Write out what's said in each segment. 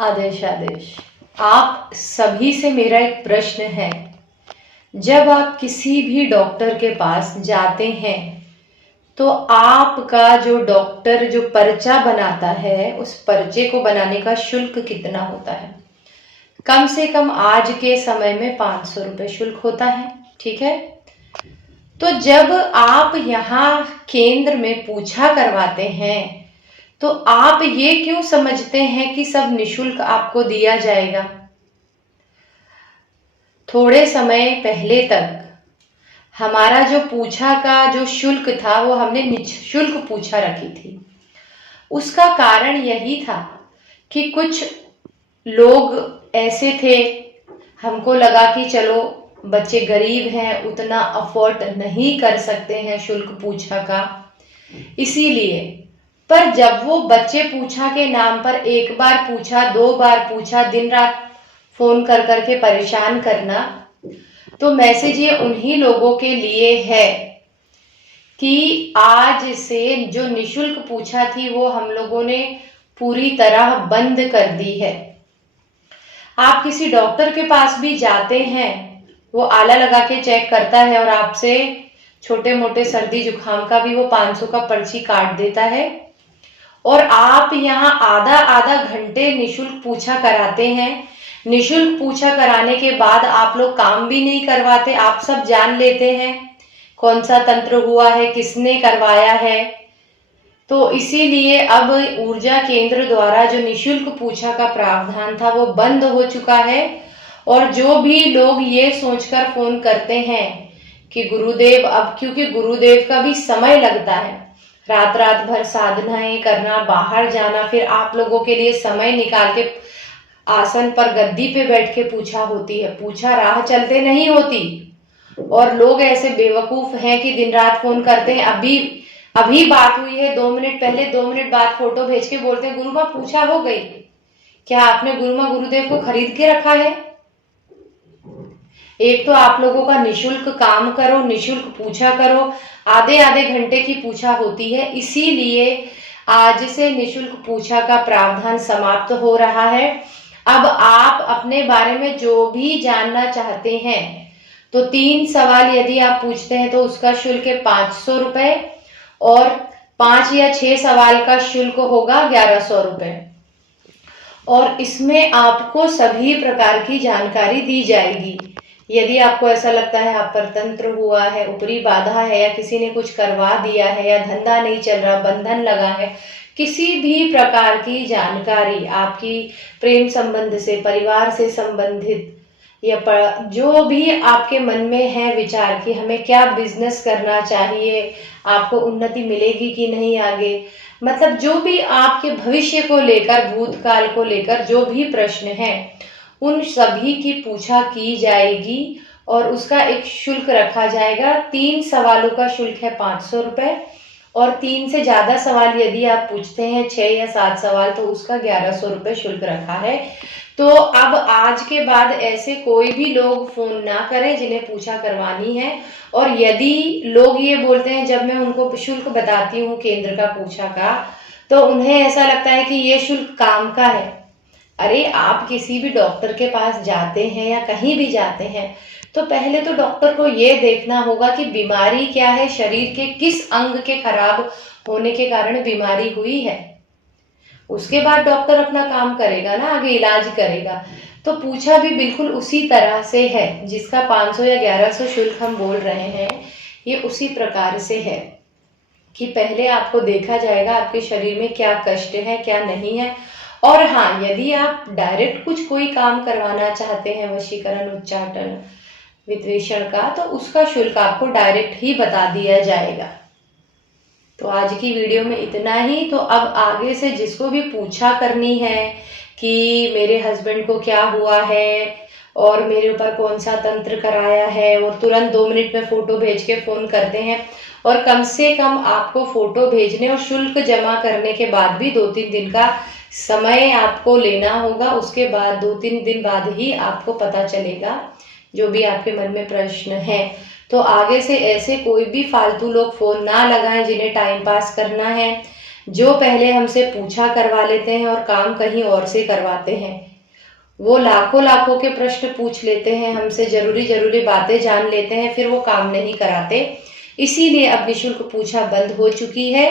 आदेश आदेश। आप सभी से मेरा एक प्रश्न है। जब आप किसी भी डॉक्टर के पास जाते हैं तो आपका जो डॉक्टर जो पर्चा बनाता है उस पर्चे को बनाने का शुल्क कितना होता है? कम से कम आज के समय में 500 रुपये शुल्क होता है। ठीक है, तो जब आप यहाँ केंद्र में पूछा करवाते हैं तो आप ये क्यों समझते हैं कि सब निशुल्क आपको दिया जाएगा? थोड़े समय पहले तक हमारा जो पूछा का जो शुल्क था वो हमने निःशुल्क पूछा रखी थी। उसका कारण यही था कि कुछ लोग ऐसे थे, हमको लगा कि चलो बच्चे गरीब हैं, उतना अफोर्ड नहीं कर सकते हैं शुल्क पूछा का, इसीलिए। पर जब वो बच्चे पूछा के नाम पर एक बार पूछा, दो बार पूछा, दिन रात फोन कर करके परेशान करना, तो मैसेज ये उन्हीं लोगों के लिए है कि आज से जो निशुल्क पूछा थी वो हम लोगों ने पूरी तरह बंद कर दी है। आप किसी डॉक्टर के पास भी जाते हैं, वो आला लगा के चेक करता है और आपसे छोटे मोटे सर्दी जुकाम का भी वो 500 का पर्ची काट देता है, और आप यहाँ आधा आधा घंटे निशुल्क पूछा कराते हैं। निशुल्क पूछा कराने के बाद आप लोग काम भी नहीं करवाते, आप सब जान लेते हैं कौन सा तंत्र हुआ है, किसने करवाया है। तो इसीलिए अब ऊर्जा केंद्र द्वारा जो निशुल्क पूछा का प्रावधान था वो बंद हो चुका है। और जो भी लोग ये सोचकर फोन करते हैं कि गुरुदेव, अब क्योंकि गुरुदेव का भी समय लगता है, रात रात भर साधनाएं करना, बाहर जाना, फिर आप लोगों के लिए समय निकाल के आसन पर गद्दी पे बैठ के पूछा होती है। पूछा राह चलते नहीं होती, और लोग ऐसे बेवकूफ हैं कि दिन रात फोन करते हैं। अभी बात हुई है 2 मिनट पहले, 2 मिनट बाद फोटो भेज के बोलते हैं गुरु माँ पूछा हो गई। क्या आपने गुरु माँ गुरुदेव को खरीद के रखा है? एक तो आप लोगों का निशुल्क काम करो, निशुल्क पूछा करो, आधे आधे घंटे की पूछा होती है, इसीलिए आज से निशुल्क पूछा का प्रावधान समाप्त हो रहा है। अब आप अपने बारे में जो भी जानना चाहते हैं तो 3 सवाल यदि आप पूछते हैं तो उसका शुल्क है 500 रुपए, और 5 या 6 सवाल का शुल्क होगा 1100 रुपए। और इसमें आपको सभी प्रकार की जानकारी दी जाएगी। यदि आपको ऐसा लगता है आप पर तंत्र हुआ है, ऊपरी बाधा है, या किसी ने कुछ करवा दिया है, या धंधा नहीं चल रहा, बंधन लगा है, किसी भी प्रकार की जानकारी आपकी प्रेम संबंध से, परिवार से संबंधित, या जो भी आपके मन में है विचार कि हमें क्या बिजनेस करना चाहिए, आपको उन्नति मिलेगी कि नहीं आगे, मतलब जो भी आपके भविष्य को लेकर, भूतकाल को लेकर जो भी प्रश्न है, उन सभी की पूछा की जाएगी और उसका एक शुल्क रखा जाएगा। 3 सवालों का शुल्क है 500 रुपए, और 3 से ज्यादा सवाल यदि आप पूछते हैं, 6 या 7 सवाल, तो उसका 1100 रुपए शुल्क रखा है। तो अब आज के बाद ऐसे कोई भी लोग फोन ना करें जिन्हें पूछा करवानी है। और यदि लोग ये बोलते हैं, जब मैं उनको शुल्क बताती हूँ केंद्र का पूछा का, तो उन्हें ऐसा लगता है कि ये शुल्क काम का है। अरे आप किसी भी डॉक्टर के पास जाते हैं या कहीं भी जाते हैं तो पहले तो डॉक्टर को ये देखना होगा कि बीमारी क्या है, शरीर के किस अंग के खराब होने के कारण बीमारी हुई है। उसके बाद डॉक्टर अपना काम करेगा ना, आगे इलाज करेगा। तो पूछा भी बिल्कुल उसी तरह से है, जिसका 500 या 1100 शुल्क हम बोल रहे हैं, ये उसी प्रकार से है कि पहले आपको देखा जाएगा आपके शरीर में क्या कष्ट है, क्या नहीं है। और हाँ, यदि आप डायरेक्ट कुछ कोई काम करवाना चाहते हैं, वशीकरण, उच्चाटन, वित्वेषण का, तो उसका शुल्क आपको डायरेक्ट ही बता दिया जाएगा। तो आज की वीडियो में इतना ही। तो अब आगे से जिसको भी पूछा करनी है कि मेरे हस्बैंड को क्या हुआ है और मेरे ऊपर कौन सा तंत्र कराया है, और तुरंत 2 मिनट में फोटो भेज के फोन करते हैं, और कम से कम आपको फोटो भेजने और शुल्क जमा करने के बाद भी 2-3 दिन का समय आपको लेना होगा। उसके बाद 2-3 दिन बाद ही आपको पता चलेगा जो भी आपके मन में प्रश्न है। तो आगे से ऐसे कोई भी फालतू लोग फोन ना लगाएं जिन्हें टाइम पास करना है। जो पहले हमसे पूछा करवा लेते हैं और काम कहीं और से करवाते हैं, वो लाखों लाखों के प्रश्न पूछ लेते हैं हमसे, जरूरी बातें जान लेते हैं, फिर वो काम नहीं कराते। इसीलिए अब निशुल्क पूछा बंद हो चुकी है।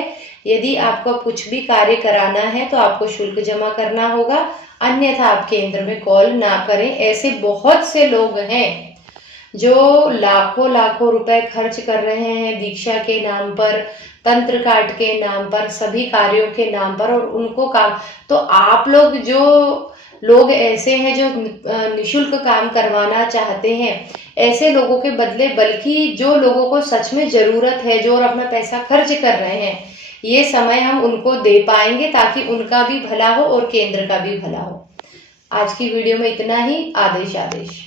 यदि आपको कुछ भी कार्य कराना है तो आपको शुल्क जमा करना होगा, अन्यथा आप केंद्र में कॉल ना करें। ऐसे बहुत से लोग हैं जो लाखों लाखों रुपए खर्च कर रहे हैं दीक्षा के नाम पर, तंत्र काट के नाम पर, सभी कार्यों के नाम पर, और उनको काम। तो आप लोग जो लोग ऐसे हैं जो निशुल्क काम करवाना चाहते हैं, ऐसे लोगों के बदले बल्कि जो लोगों को सच में जरूरत है, जो और अपना पैसा खर्च कर रहे हैं, ये समय हम उनको दे पाएंगे ताकि उनका भी भला हो और केंद्र का भी भला हो। आज की वीडियो में इतना ही। आदेश आदेश।